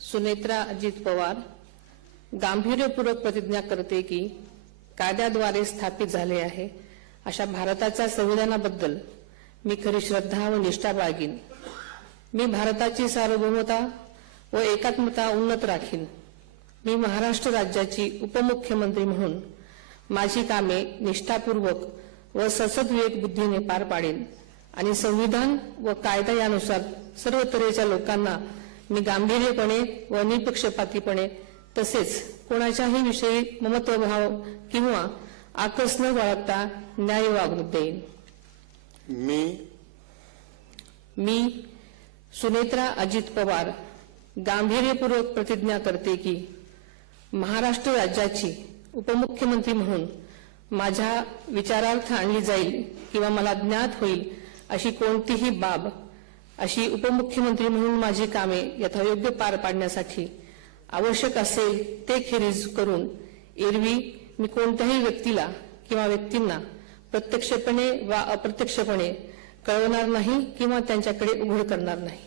सुनेत्रा अजित पवार गांभीर्यपूर्वक प्रतिज्ञा करते की कायद्याद्वारे स्थापित झाले आहे अशा भारताच्या संविधानाबद्दल मी खरी श्रद्धा व निष्ठा बाळगीन। मी भारताची सार्वभौमता व एकात्मता उन्नत राखीन। मी महाराष्ट्र राज्याची उपमुख्यमंत्री म्हणून माझी कामे निष्ठापूर्वक व सद्विवेक बुद्धीने पार पाडेन आणि संविधान व कायदा यानुसार सर्व तऱ्हेच्या लोकांना मी गांभीर्यपणे व निपक्षपातीपणे तसेच कोणाच्याही विषयी ममत्वभाव किंवा आकस न बाळगता न्याय वागणूक देईन। मी सुनेत्रा अजित पवार गांभीर्यपूर्वक प्रतिज्ञा करते की महाराष्ट्र राज्याची उपमुख्यमंत्री म्हणून माझ्या विचारार्थ आणली जाईल किंवा मला ज्ञात होईल अशी कोणतीही बाब अशी उपमुख्यमंत्री म्हणून माझी कामे यथायोग्य पार पाडण्यासाठी आवश्यक असेल ते खेरीज करून एरवी मी कोणत्याही व्यक्तीला किंवा व्यक्तींना प्रत्यक्षपणे वा अप्रत्यक्षपणे कळवणार नाही किंवा त्यांच्याकडे उघड करणार नाही।